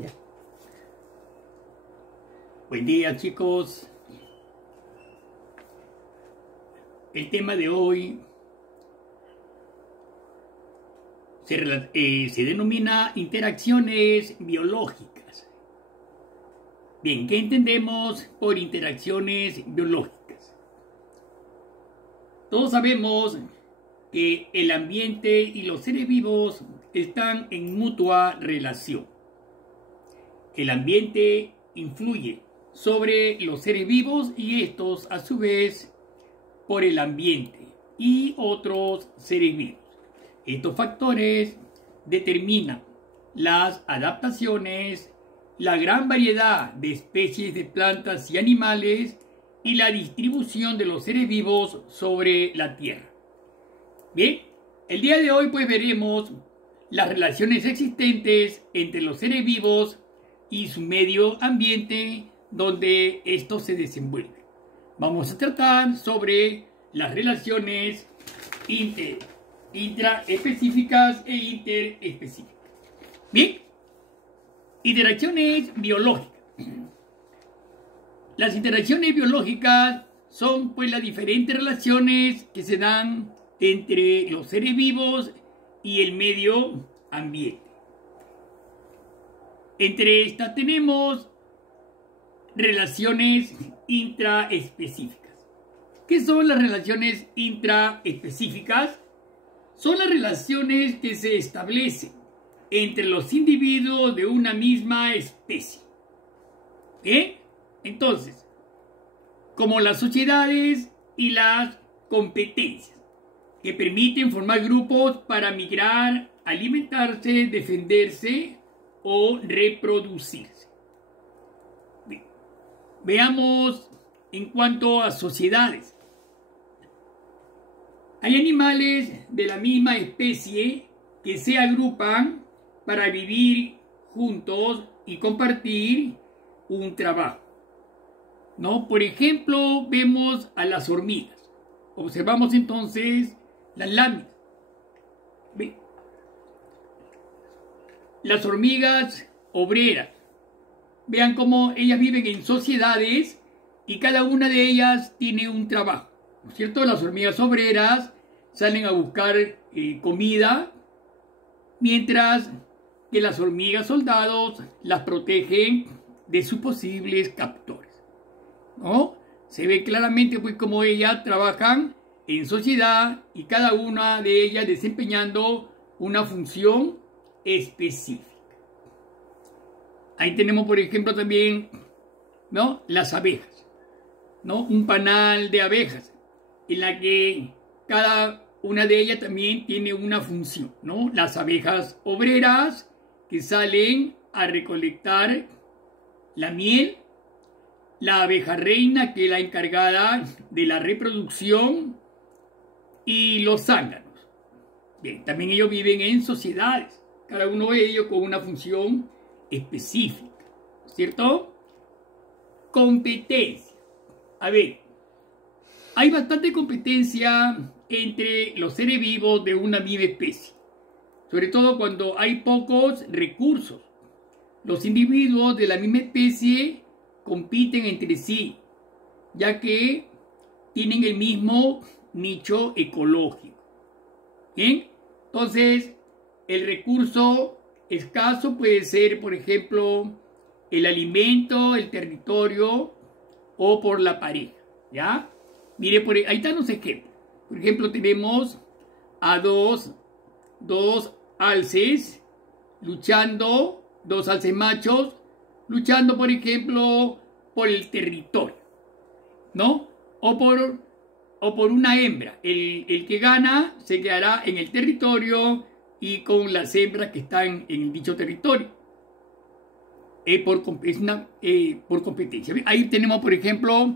Ya. Buen día, chicos. El tema de hoy se denomina interacciones biológicas. Bien, ¿qué entendemos por interacciones biológicas? Todos sabemos que el ambiente y los seres vivos están en mutua relación. El ambiente influye sobre los seres vivos y estos, a su vez, por el ambiente y otros seres vivos. Estos factores determinan las adaptaciones, la gran variedad de especies de plantas y animales y la distribución de los seres vivos sobre la Tierra. Bien, el día de hoy pues veremos las relaciones existentes entre los seres vivos y su medio ambiente donde estos se desenvuelven. Vamos a tratar sobre las relaciones intraespecíficas e interespecíficas. Bien, interacciones biológicas. Las interacciones biológicas son pues las diferentes relaciones que se dan entre los seres vivos y el medio ambiente. Entre estas tenemos relaciones intraespecíficas. ¿Qué son las relaciones intraespecíficas? Son las relaciones que se establecen entre los individuos de una misma especie. ¿Bien? Entonces, como las sociedades y las competencias, que permiten formar grupos para migrar, alimentarse, defenderse o reproducirse. Bien. Veamos en cuanto a sociedades. Hay animales de la misma especie que se agrupan para vivir juntos y compartir un trabajo. ¿No? Por ejemplo, vemos a las hormigas. Observamos entonces las láminas. ¿Ve? Las hormigas obreras. Vean cómo ellas viven en sociedades y cada una de ellas tiene un trabajo. ¿No es cierto? Las hormigas obreras salen a buscar comida, mientras que las hormigas soldados las protegen de sus posibles captores. ¿No? Se ve claramente pues cómo ellas trabajan en sociedad y cada una de ellas desempeñando una función específica. Ahí tenemos, por ejemplo, también, ¿no?, las abejas, ¿no? Un panal de abejas en la que cada una de ellas también tiene una función, ¿no? Las abejas obreras que salen a recolectar la miel, la abeja reina que es la encargada de la reproducción y los zánganos. Bien, también ellos viven en sociedades, cada uno de ellos con una función específica, ¿cierto? Competencia. A ver, hay bastante competencia entre los seres vivos de una misma especie, sobre todo cuando hay pocos recursos. Los individuos de la misma especie compiten entre sí, ya que tienen el mismo nicho ecológico. ¿Bien? Entonces, el recurso escaso puede ser, por ejemplo, el alimento, el territorio o por la pareja. ¿Ya? Mire, ahí están los ejemplos. Por ejemplo, tenemos a dos alces luchando, dos alces machos luchando, por ejemplo, por el territorio, ¿no? O por una hembra. El que gana se quedará en el territorio y con las hembras que están en dicho territorio. Por competencia. Ahí tenemos, por ejemplo,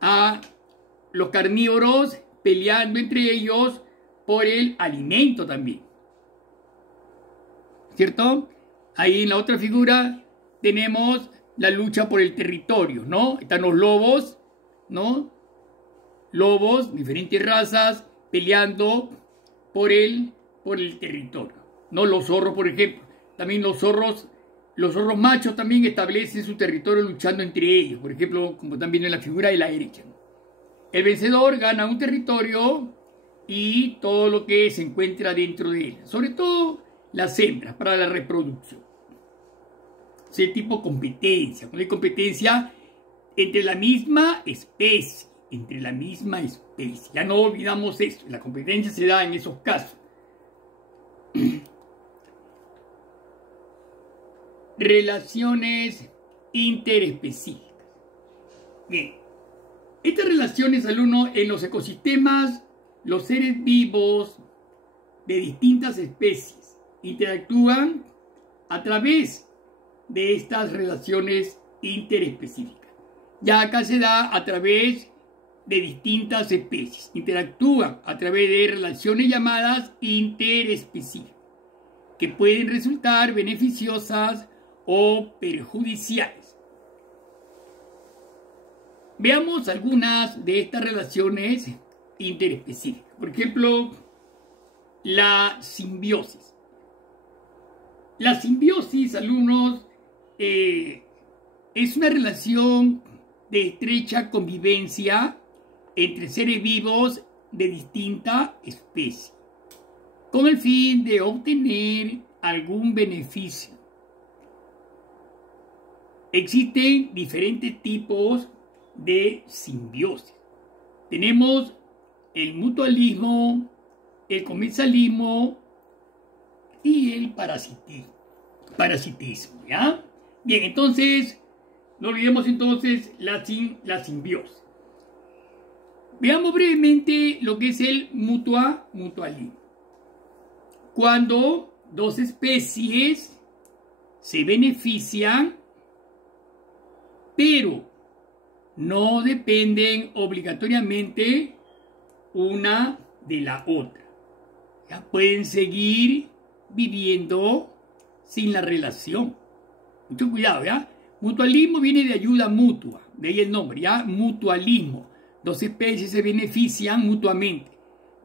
a los carnívoros peleando entre ellos por el alimento también. ¿Cierto? Ahí en la otra figura tenemos la lucha por el territorio, ¿no? Están los lobos, ¿no? Lobos, diferentes razas, peleando por el territorio, ¿no? Los zorros, por ejemplo. También los zorros Los zorros machos también establecen su territorio luchando entre ellos. Por ejemplo, como están viendo en la figura de la derecha. El vencedor gana un territorio y todo lo que se encuentra dentro de él. Sobre todo las hembras para la reproducción. Es tipo competencia. Cuando hay competencia entre la misma especie. Entre la misma especie. Ya no olvidamos eso. La competencia se da en esos casos. Relaciones interespecíficas. Bien. Estas relaciones, alumnos, en los ecosistemas, los seres vivos de distintas especies interactúan a través de estas relaciones interespecíficas. Ya acá se da a través de distintas especies. Interactúan a través de relaciones llamadas interespecíficas, que pueden resultar beneficiosas o perjudiciales. Veamos algunas de estas relaciones interespecíficas. Por ejemplo, la simbiosis. La simbiosis, alumnos, es una relación de estrecha convivencia entre seres vivos de distinta especie, con el fin de obtener algún beneficio. Existen diferentes tipos de simbiosis. Tenemos el mutualismo, el comensalismo y el parasitismo, ¿ya? Bien, entonces, no olvidemos entonces la simbiosis. Veamos brevemente lo que es el mutualismo. Cuando dos especies se benefician, pero no dependen obligatoriamente una de la otra. Ya pueden seguir viviendo sin la relación. Mucho cuidado, ¿ya? Mutualismo viene de ayuda mutua, de ahí el nombre, ¿ya? Mutualismo. Dos especies se benefician mutuamente,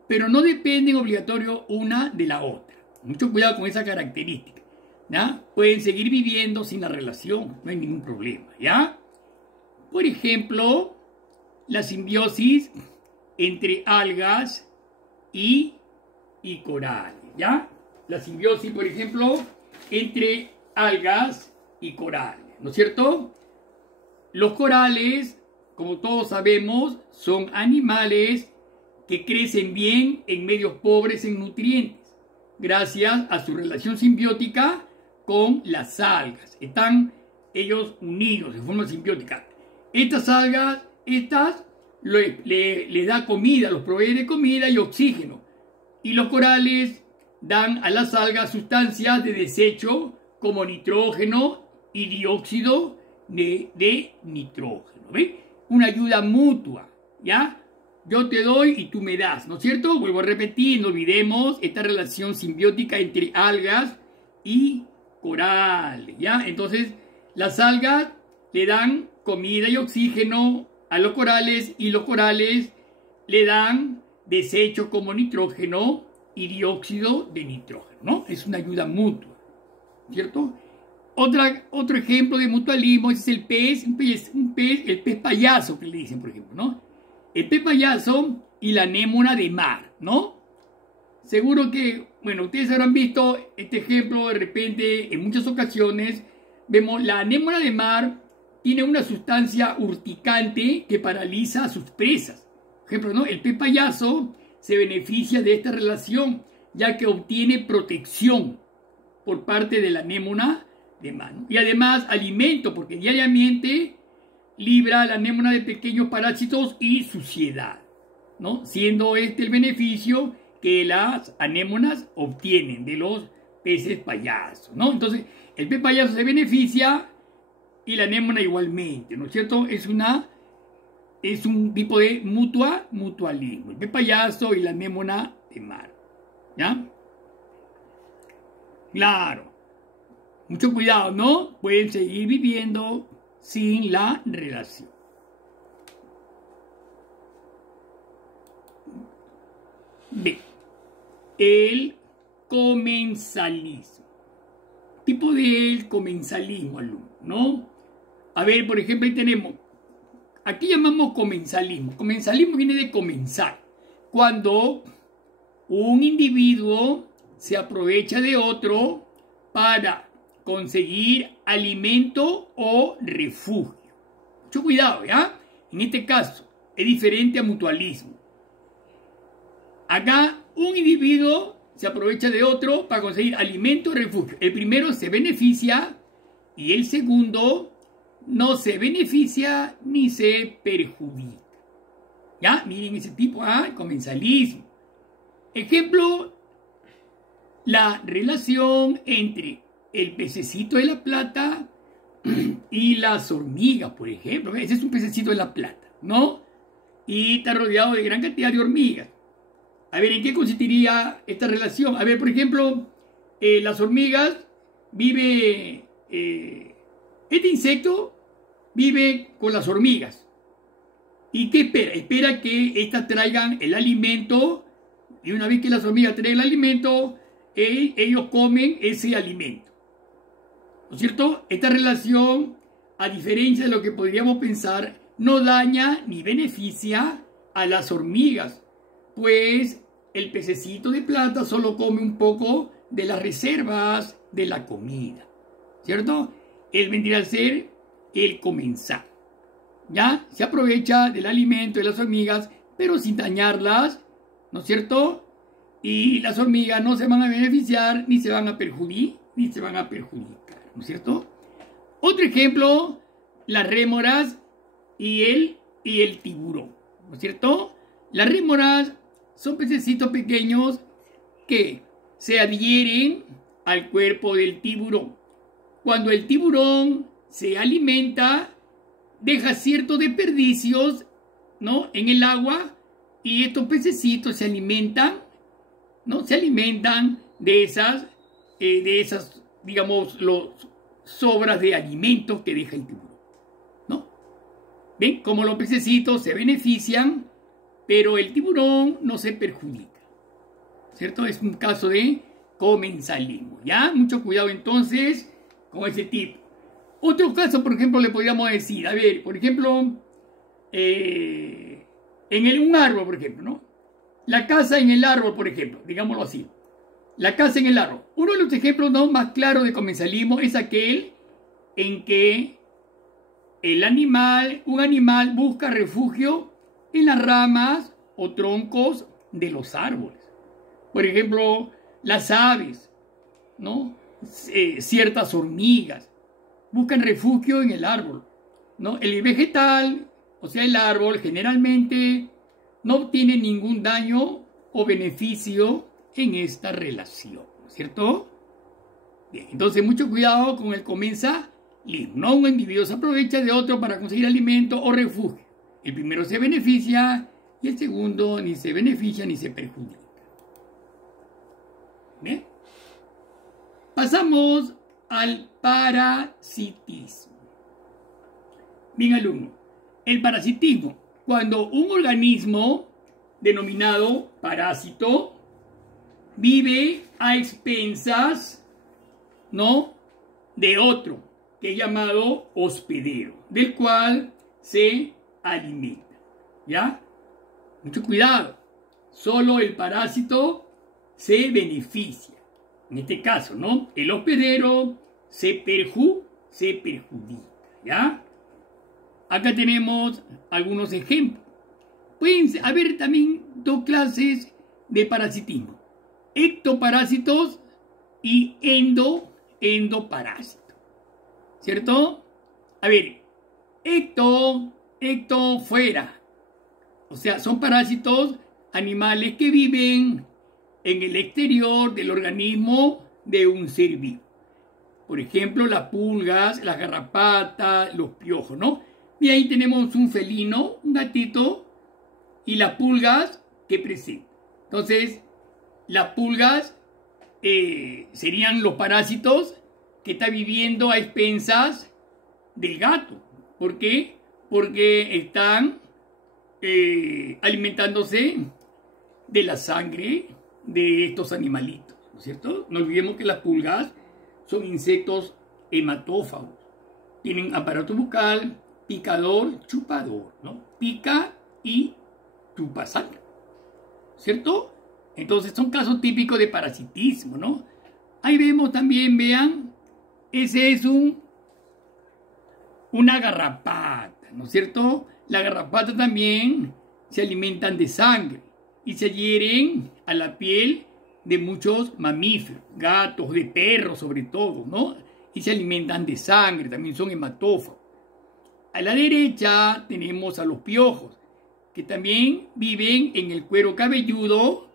pero no dependen obligatorio una de la otra. Mucho cuidado con esa característica, ¿ya? Pueden seguir viviendo sin la relación, no hay ningún problema, ¿ya? Por ejemplo, la simbiosis entre algas y corales, ¿ya? La simbiosis, por ejemplo, entre algas y corales, ¿no es cierto? Los corales, como todos sabemos, son animales que crecen bien en medios pobres en nutrientes, gracias a su relación simbiótica con las algas. Están ellos unidos de forma simbiótica. Estas algas, les da comida, los provee de comida y oxígeno. Y los corales dan a las algas sustancias de desecho como nitrógeno y dióxido de nitrógeno. ¿Ves? Una ayuda mutua, ¿ya? Yo te doy y tú me das, ¿no es cierto? Vuelvo a repetir, no olvidemos esta relación simbiótica entre algas y corales, ¿ya? Entonces, las algas le dan comida y oxígeno a los corales y los corales le dan desecho como nitrógeno y dióxido de nitrógeno, ¿no? Es una ayuda mutua, ¿cierto? Otro ejemplo de mutualismo es el pez, el pez payaso que le dicen, por ejemplo, ¿no? El pez payaso y la anémona de mar, ¿no? Seguro que, bueno, ustedes habrán visto este ejemplo de repente en muchas ocasiones. Vemos la anémona de mar tiene una sustancia urticante que paraliza a sus presas. Por ejemplo, ¿no? El pez payaso se beneficia de esta relación, ya que obtiene protección por parte de la anémona de mar, ¿no? Y además alimento, porque diariamente libra a la anémona de pequeños parásitos y suciedad, ¿no? Siendo este el beneficio que las anémonas obtienen de los peces payasos, ¿no? Entonces, el pez payaso se beneficia y la anémona igualmente, ¿no es cierto? Es un tipo de mutualismo. El pez payaso y la anémona de mar, ¿ya? Claro. Mucho cuidado, ¿no? Pueden seguir viviendo sin la relación. B. El comensalismo. tipo del comensalismo, alumno, ¿no? A ver, por ejemplo, ahí tenemos, aquí llamamos comensalismo. Comensalismo viene de comenzar. Cuando un individuo se aprovecha de otro para conseguir alimento o refugio. Mucho cuidado, ¿ya? En este caso, es diferente a mutualismo. Acá, un individuo se aprovecha de otro para conseguir alimento o refugio. El primero se beneficia y el segundo no se beneficia ni se perjudica. ¿Ya? Miren ese tipo, comensalismo. Ejemplo, la relación entre el pececito de la plata y las hormigas, por ejemplo. Ese es un pececito de la plata, ¿no? Y está rodeado de gran cantidad de hormigas. A ver, ¿en qué consistiría esta relación? A ver, por ejemplo, las hormigas este insecto vive con las hormigas. ¿Y qué espera? Espera que éstas traigan el alimento, y una vez que las hormigas traen el alimento, ellos comen ese alimento. ¿No es cierto? Esta relación, a diferencia de lo que podríamos pensar, no daña ni beneficia a las hormigas, pues el pececito de plata solo come un poco de las reservas de la comida, ¿cierto? Él vendría a ser el comensal. ¿Ya? Se aprovecha del alimento de las hormigas, pero sin dañarlas, ¿no es cierto? Y las hormigas no se van a beneficiar, ni se van a perjudicar, ¿no es cierto? Otro ejemplo, las rémoras y el tiburón, ¿no es cierto? Las rémoras son pececitos pequeños que se adhieren al cuerpo del tiburón. Cuando el tiburón se alimenta, deja ciertos desperdicios, ¿no?, en el agua, y estos pececitos se alimentan, ¿no? Se alimentan de esas, digamos, sobras de alimentos que deja el tiburón, ¿no? ¿Ven? Como los pececitos se benefician, pero el tiburón no se perjudica, ¿cierto? Es un caso de comensalismo, ¿ya? Mucho cuidado entonces con ese tipo. Otro caso, por ejemplo, le podríamos decir, a ver, por ejemplo, un árbol, por ejemplo, ¿no? La casa en el árbol, por ejemplo, digámoslo así. La casa en el árbol. Uno de los ejemplos, ¿no?, más claros de comensalismo es aquel en que un animal busca refugio en las ramas o troncos de los árboles. Por ejemplo, las aves, ¿no? Ciertas hormigas buscan refugio en el árbol, ¿no? El vegetal, o sea, el árbol, generalmente no obtiene ningún daño o beneficio en esta relación, ¿cierto? Bien, entonces mucho cuidado con el comensalismo, ¿no? Un individuo se aprovecha de otro para conseguir alimento o refugio. El primero se beneficia y el segundo ni se beneficia ni se perjudica. ¿Bien? Pasamos al parasitismo. Bien, alumno. El parasitismo, cuando un organismo denominado parásito vive a expensas, ¿no?, de otro, que es llamado hospedero, del cual se alimenta. ¿Ya? Mucho cuidado. Solo el parásito se beneficia. En este caso, ¿no? El hospedero se perjudica. ¿Ya? Acá tenemos algunos ejemplos. Pueden haber también dos clases de parasitismo: ectoparásitos y endoparásitos. ¿Cierto? A ver, ecto fuera. O sea, son parásitos animales que viven en el exterior del organismo de un ser vivo. Por ejemplo, las pulgas, las garrapatas, los piojos, ¿no? Y ahí tenemos un felino, un gatito, y las pulgas que presentan. Entonces, las pulgas serían los parásitos que está viviendo a expensas del gato. ¿Por qué? Porque están alimentándose de la sangre de estos animalitos, ¿no es cierto? No olvidemos que las pulgas son insectos hematófagos. Tienen aparato bucal, picador, chupador, ¿no? Pica y chupa sangre, ¿cierto? Entonces son casos típicos de parasitismo, ¿no? Ahí vemos también, vean, ese es una garrapata, ¿no es cierto? La garrapata también se alimentan de sangre y se adhieren a la piel de muchos mamíferos, gatos, de perros sobre todo, ¿no? Y se alimentan de sangre, también son hematófagos. A la derecha tenemos a los piojos, que también viven en el cuero cabelludo,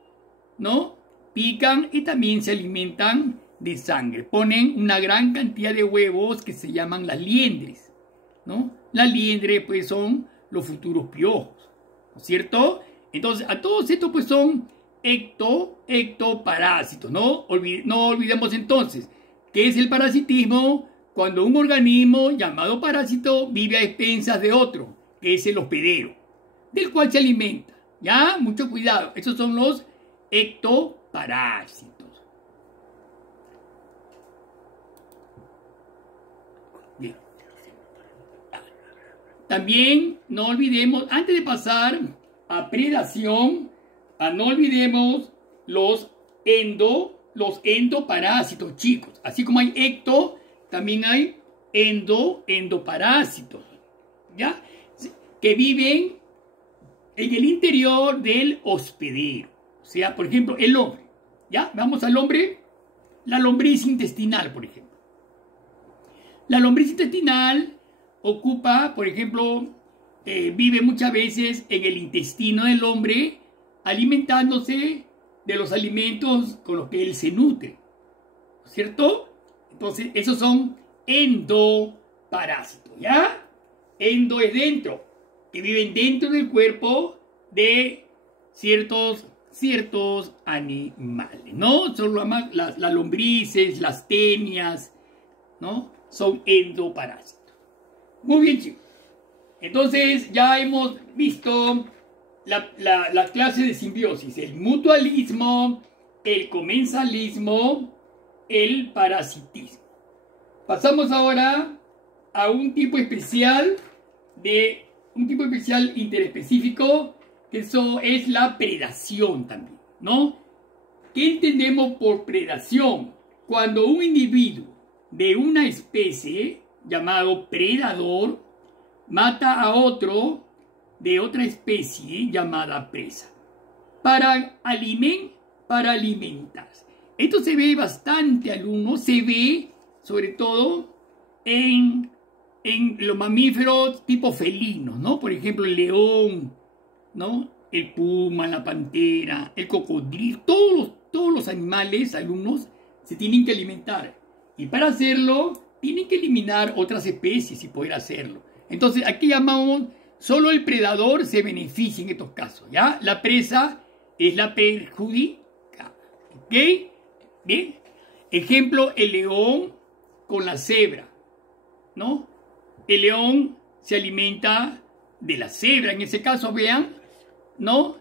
¿no? Pican y también se alimentan de sangre. Ponen una gran cantidad de huevos que se llaman las liendres, ¿no? Las liendres pues son los futuros piojos, ¿no es cierto? Entonces a todos estos pues son ectoparásitos, ¿no? No olvidemos entonces qué es el parasitismo cuando un organismo llamado parásito vive a expensas de otro, que es el hospedero, del cual se alimenta. ¿Ya? Mucho cuidado. Esos son los ectoparásitos. Bien. También no olvidemos, antes de pasar a predación, no olvidemos los endoparásitos, chicos. Así como hay ecto, también hay endoparásitos, ¿ya? Que viven en el interior del hospedero. O sea, por ejemplo, el hombre, ¿ya? Vamos al hombre, la lombriz intestinal, por ejemplo. La lombriz intestinal ocupa, por ejemplo, vive muchas veces en el intestino del hombre, alimentándose de los alimentos con los que él se nutre, ¿cierto? Entonces, esos son endoparásitos, ¿ya? Endo es dentro, que viven dentro del cuerpo de ciertos animales, ¿no? Son las lombrices, las tenias, ¿no? Son endoparásitos. Muy bien, chicos. Entonces, ya hemos visto la clase de simbiosis, el mutualismo, el comensalismo, el parasitismo. Pasamos ahora a un tipo especial interespecífico, que eso es la predación también, ¿no? ¿Qué entendemos por predación? Cuando un individuo de una especie llamado predador mata a otro de otra especie llamada presa para alimentarse. Esto se ve bastante, alumnos, se ve sobre todo en los mamíferos tipo felinos, ¿no? Por ejemplo, el león, ¿no? El puma, la pantera, el cocodrilo, todos los animales, alumnos, se tienen que alimentar. Y para hacerlo, tienen que eliminar otras especies y poder hacerlo. Entonces, aquí llamamos, solo el predador se beneficia en estos casos, ¿ya? La presa es la perjudicada, ¿ok? Bien. Ejemplo, el león con la cebra, ¿no? El león se alimenta de la cebra. En ese caso, vean, ¿no?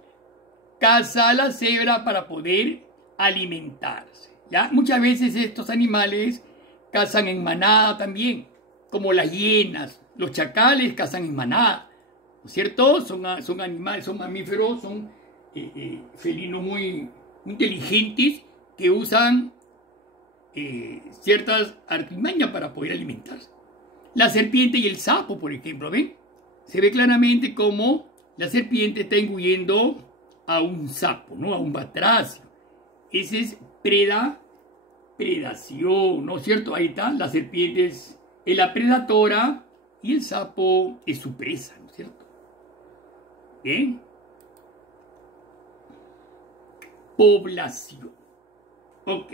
Caza a la cebra para poder alimentarse, ¿ya? Muchas veces estos animales cazan en manada también, como las hienas. Los chacales cazan en manada, ¿no es cierto? Son animales, son mamíferos, son felinos muy inteligentes que usan ciertas artimañas para poder alimentarse. La serpiente y el sapo, por ejemplo, ¿ven? Se ve claramente cómo la serpiente está engullendo a un sapo, ¿no? A un batracio. Esa es predación, ¿no es cierto? Ahí está, la serpiente es la predadora y el sapo es su presa, ¿no es cierto? Bien. Población. Ok.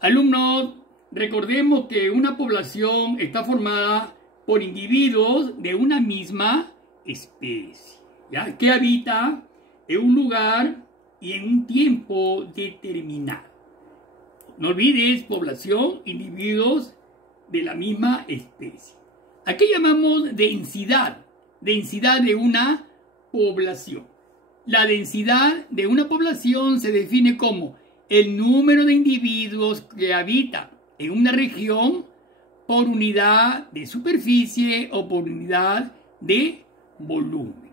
Alumnos, recordemos que una población está formada por individuos de una misma especie, ¿ya? Que habita en un lugar y en un tiempo determinado. No olvides, población, individuos de la misma especie. ¿A qué llamamos densidad? Densidad de una población. La densidad de una población se define como el número de individuos que habitan en una región por unidad de superficie o por unidad de volumen.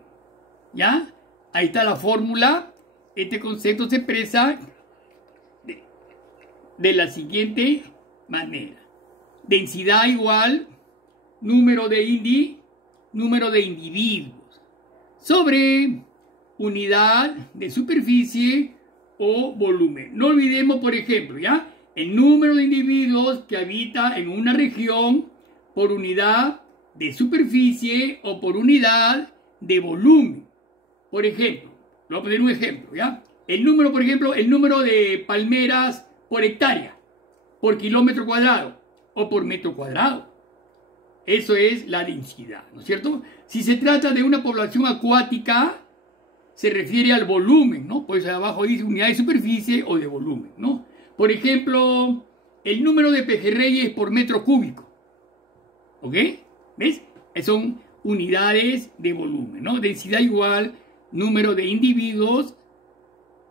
¿Ya? Ahí está la fórmula. Este concepto se expresa de la siguiente manera. Densidad igual número de individuos sobre unidad de superficie o volumen. No olvidemos, por ejemplo, ¿ya? El número de individuos que habita en una región por unidad de superficie o por unidad de volumen. Por ejemplo, voy a poner un ejemplo, ¿ya? El número, por ejemplo, el número de palmeras por hectárea, por kilómetro cuadrado o por metro cuadrado. Eso es la densidad, ¿no es cierto? Si se trata de una población acuática, se refiere al volumen, ¿no? Pues abajo dice unidad de superficie o de volumen, ¿no? Por ejemplo, el número de pejerreyes por metro cúbico. ¿Ok? ¿Ves? Son unidades de volumen, ¿no? Densidad igual número de individuos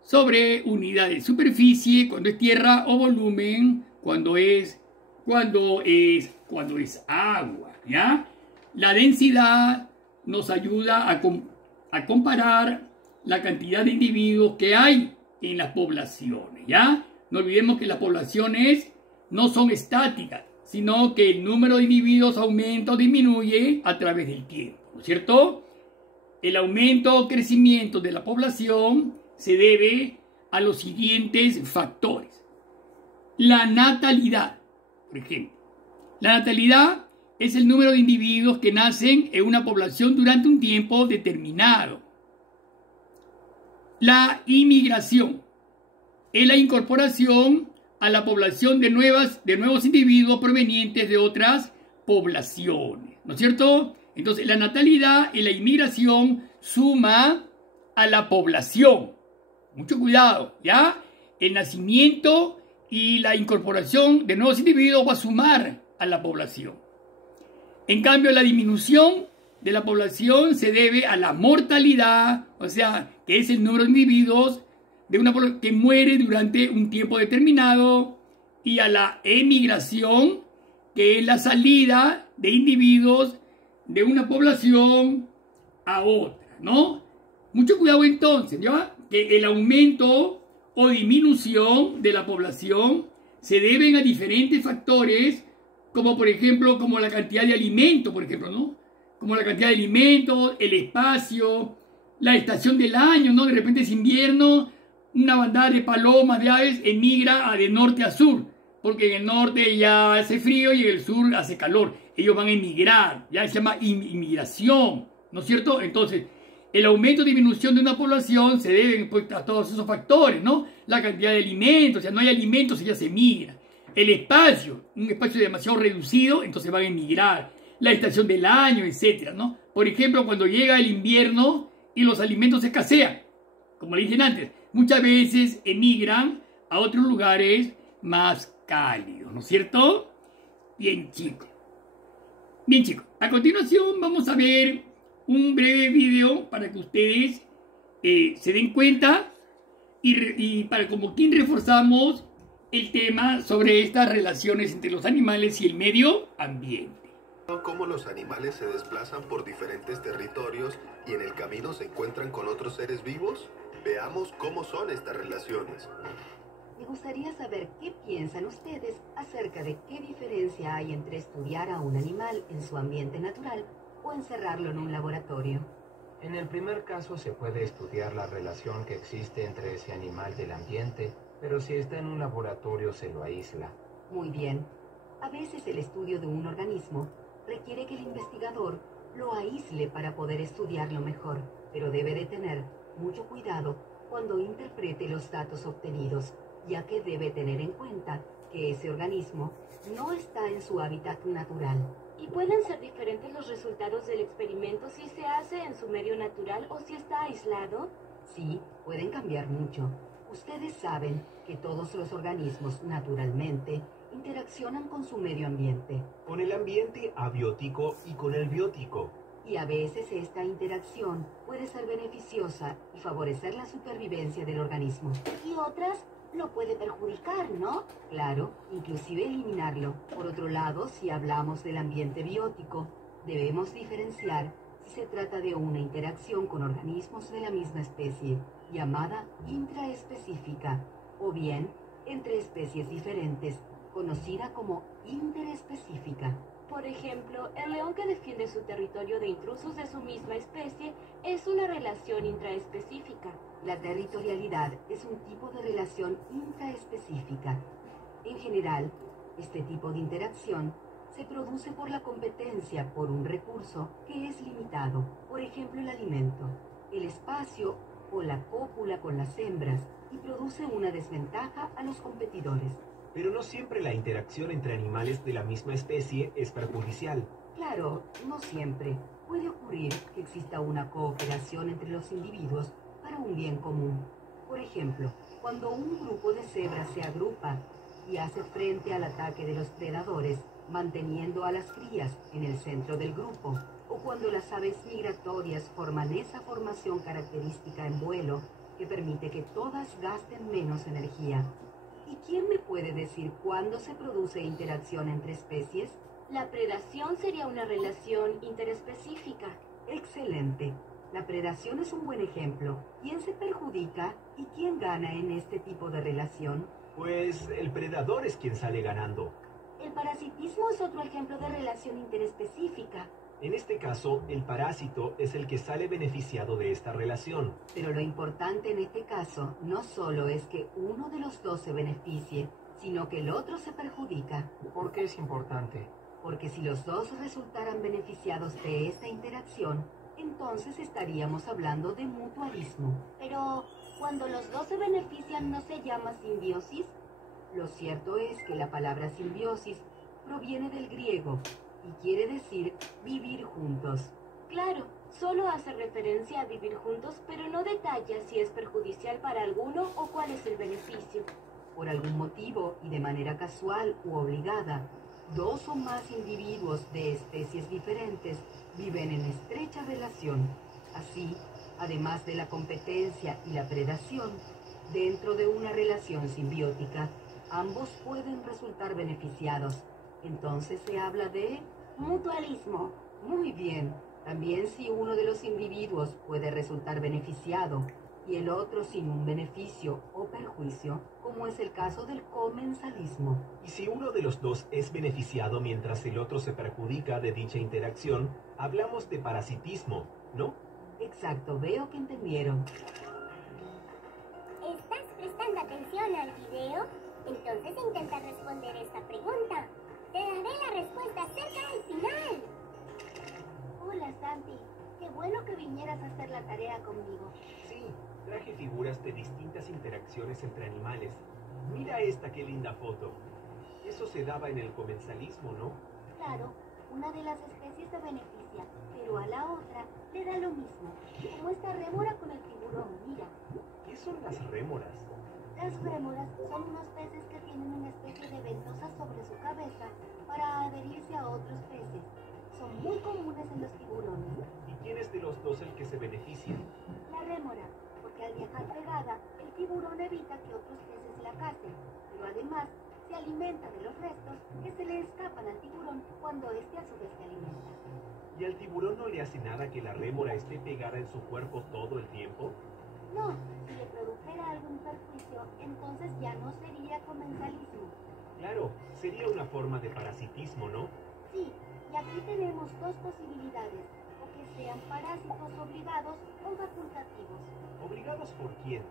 sobre unidad de superficie cuando es tierra o volumen cuando es agua, ¿ya? La densidad nos ayuda a comparar la cantidad de individuos que hay en las poblaciones, ¿ya? No olvidemos que las poblaciones no son estáticas, sino que el número de individuos aumenta o disminuye a través del tiempo, ¿no es cierto? El aumento o crecimiento de la población se debe a los siguientes factores. La natalidad, por ejemplo. La natalidad es el número de individuos que nacen en una población durante un tiempo determinado. La inmigración es la incorporación a la población de nuevos individuos provenientes de otras poblaciones, ¿no es cierto? Entonces, la natalidad y la inmigración suma a la población. Mucho cuidado, ¿ya? El nacimiento y la incorporación de nuevos individuos va a sumar a la población. En cambio, la disminución de la población se debe a la mortalidad, o sea, que es el número de individuos de una población que muere durante un tiempo determinado, y a la emigración, que es la salida de individuos de una población a otra, ¿no? Mucho cuidado entonces, ¿ya? Que el aumento o disminución de la población se deben a diferentes factores, como por ejemplo, como la cantidad de alimentos, por ejemplo, ¿no? Como la cantidad de alimentos, el espacio, la estación del año, ¿no? De repente es invierno, una bandada de palomas, de aves, emigra de norte a sur, porque en el norte ya hace frío y en el sur hace calor. Ellos van a emigrar, ya se llama inmigración, ¿no es cierto? Entonces, el aumento o disminución de una población se debe pues, a todos esos factores, ¿no? La cantidad de alimentos, o sea, no hay alimentos, ya se emigra. El espacio, un espacio demasiado reducido, entonces van a emigrar. La estación del año, etcétera, ¿no? Por ejemplo, cuando llega el invierno y los alimentos escasean, como le dije antes, muchas veces emigran a otros lugares más cálidos, ¿no es cierto? Bien, chicos. Bien, chicos. A continuación vamos a ver un breve video para que ustedes se den cuenta y para como quien reforzamos el tema sobre estas relaciones entre los animales y el medio ambiente. Cómo los animales se desplazan por diferentes territorios y en el camino se encuentran con otros seres vivos. Veamos cómo son estas relaciones. Me gustaría saber qué piensan ustedes acerca de qué diferencia hay entre estudiar a un animal en su ambiente natural o encerrarlo en un laboratorio. En el primer caso se puede estudiar la relación que existe entre ese animal y el ambiente, pero si está en un laboratorio se lo aísla. Muy bien. A veces el estudio de un organismo requiere que el investigador lo aísle para poder estudiarlo mejor, pero debe de tener mucho cuidado cuando interprete los datos obtenidos, ya que debe tener en cuenta que ese organismo no está en su hábitat natural. ¿Y pueden ser diferentes los resultados del experimento si se hace en su medio natural o si está aislado? Sí, pueden cambiar mucho. Ustedes saben que todos los organismos naturalmente interaccionan con su medio ambiente. Con el ambiente abiótico y con el biótico. Y a veces esta interacción puede ser beneficiosa y favorecer la supervivencia del organismo. ¿Y otras? lo puede perjudicar, ¿no? Claro, inclusive eliminarlo. Por otro lado, si hablamos del ambiente biótico, debemos diferenciar si se trata de una interacción con organismos de la misma especie, llamada intraespecífica, o bien entre especies diferentes, conocida como interespecífica. Por ejemplo, el león que defiende su territorio de intrusos de su misma especie es una relación intraespecífica. La territorialidad es un tipo de relación intraespecífica. En general, este tipo de interacción se produce por la competencia por un recurso que es limitado, por ejemplo el alimento, el espacio o la cópula con las hembras, y produce una desventaja a los competidores. Pero no siempre la interacción entre animales de la misma especie es perjudicial. Claro, no siempre. Puede ocurrir que exista una cooperación entre los individuos para un bien común. Por ejemplo, cuando un grupo de cebras se agrupa y hace frente al ataque de los predadores, manteniendo a las crías en el centro del grupo, o cuando las aves migratorias forman esa formación característica en vuelo que permite que todas gasten menos energía. ¿Y quién me puede decir cuándo se produce interacción entre especies? La predación sería una relación interespecífica. Excelente. La predación es un buen ejemplo. ¿Quién se perjudica y quién gana en este tipo de relación? Pues el predador es quien sale ganando. El parasitismo es otro ejemplo de relación interespecífica. En este caso, el parásito es el que sale beneficiado de esta relación. Pero lo importante en este caso no solo es que uno de los dos se beneficie, sino que el otro se perjudica. ¿Por qué es importante? Porque si los dos resultaran beneficiados de esta interacción, entonces estaríamos hablando de mutualismo. Pero, cuando los dos se benefician, ¿no se llama simbiosis? Lo cierto es que la palabra simbiosis proviene del griego y quiere decir vivir juntos. Claro, solo hace referencia a vivir juntos, pero no detalla si es perjudicial para alguno o cuál es el beneficio. Por algún motivo y de manera casual u obligada, dos o más individuos de especies diferentes viven en estrecha relación. Así, además de la competencia y la predación, dentro de una relación simbiótica, ambos pueden resultar beneficiados. Entonces se habla de mutualismo. Muy bien. También si uno de los individuos puede resultar beneficiado y el otro sin un beneficio o perjuicio, como es el caso del comensalismo. Y si uno de los dos es beneficiado mientras el otro se perjudica de dicha interacción, hablamos de parasitismo, ¿no? Exacto, veo que entendieron. ¿Estás prestando atención al video? Entonces intenta responder esta pregunta. Te daré la respuesta cerca al final. Hola, Santi. Qué bueno que vinieras a hacer la tarea conmigo. Sí, traje figuras de distintas interacciones entre animales. Mira esta, qué linda foto. Eso se daba en el comensalismo, ¿no? Claro, una de las especies se beneficia, pero a la otra le da lo mismo. Como esta rémora con el tiburón, mira. ¿Qué son las rémoras? Las rémoras son unos peces que tienen una especie de ventosa sobre su cabeza para adherirse a otros peces. Son muy comunes en los tiburones. ¿Y quién es de los dos el que se beneficia? La rémora, porque al viajar pegada, el tiburón evita que otros peces la casen, pero además se alimenta de los restos que se le escapan al tiburón cuando éste a su vez se alimenta. ¿Y al tiburón no le hace nada que la rémora esté pegada en su cuerpo todo el tiempo? No, si le produjera algún perjuicio, entonces ya no sería comensalismo. Claro, sería una forma de parasitismo, ¿no? Sí, y aquí tenemos dos posibilidades, o que sean parásitos obligados o facultativos. ¿Obligados por quién?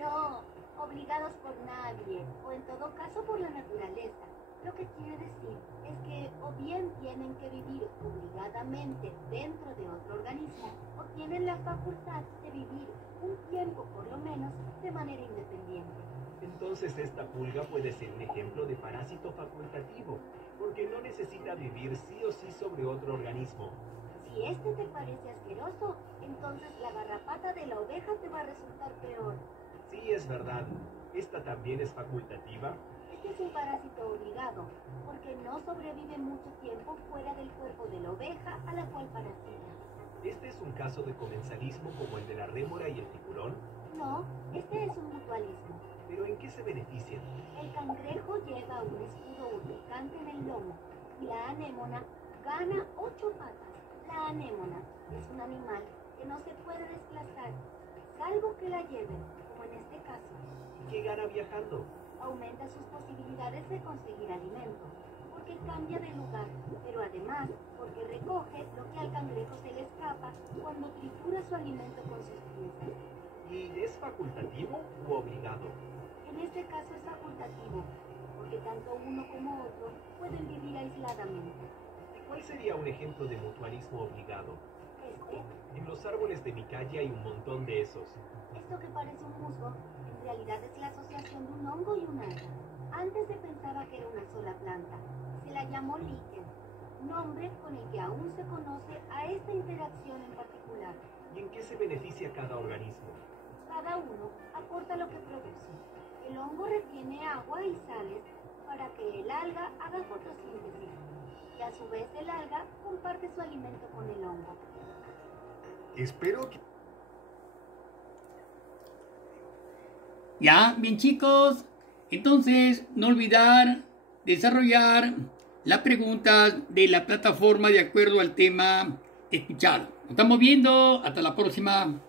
No, obligados por nadie, o en todo caso por la naturaleza. Lo que quiere decir es que o bien tienen que vivir obligadamente dentro de otro organismo, o tienen la facultad de vivir un tiempo por lo menos de manera independiente. Entonces esta pulga puede ser un ejemplo de parásito facultativo, porque no necesita vivir sí o sí sobre otro organismo. Si este te parece asqueroso, entonces la garrapata de la oveja te va a resultar peor. Sí, es verdad. ¿Esta también es facultativa? Este es un parásito obligado, porque no sobrevive mucho tiempo fuera del cuerpo de la oveja a la cual parasita. ¿Este es un caso de comensalismo como el de la rémora y el tiburón? No, este es un mutualismo. ¿Pero en qué se benefician? El cangrejo lleva un escudo urticante en el lomo y la anémona gana 8 patas. La anémona es un animal que no se puede desplazar, salvo que la lleven, como en este caso. ¿Y qué gana viajando? Aumenta sus posibilidades de conseguir alimento, porque cambia de lugar, pero además porque recoge lo que al cangrejo se le escapa cuando tritura su alimento con sus piezas. ¿Y es facultativo u obligado? En este caso es facultativo, porque tanto uno como otro pueden vivir aisladamente. ¿Cuál sería un ejemplo de mutualismo obligado? Este, En los árboles de mi calle hay un montón de esos. esto que parece un musgo, en realidad es la asociación de un hongo y una alga. Antes se pensaba que era una sola planta. Se la llamó líquen, nombre con el que aún se conoce a esta interacción en particular. ¿Y en qué se beneficia cada organismo? Cada uno aporta lo que produce. El hongo retiene agua y sales para que el alga haga fotosíntesis. Y a su vez el alga comparte su alimento con el hongo. Espero que... Ya, bien chicos, entonces no olvidar desarrollar las preguntas de la plataforma de acuerdo al tema escuchado. Nos estamos viendo, hasta la próxima.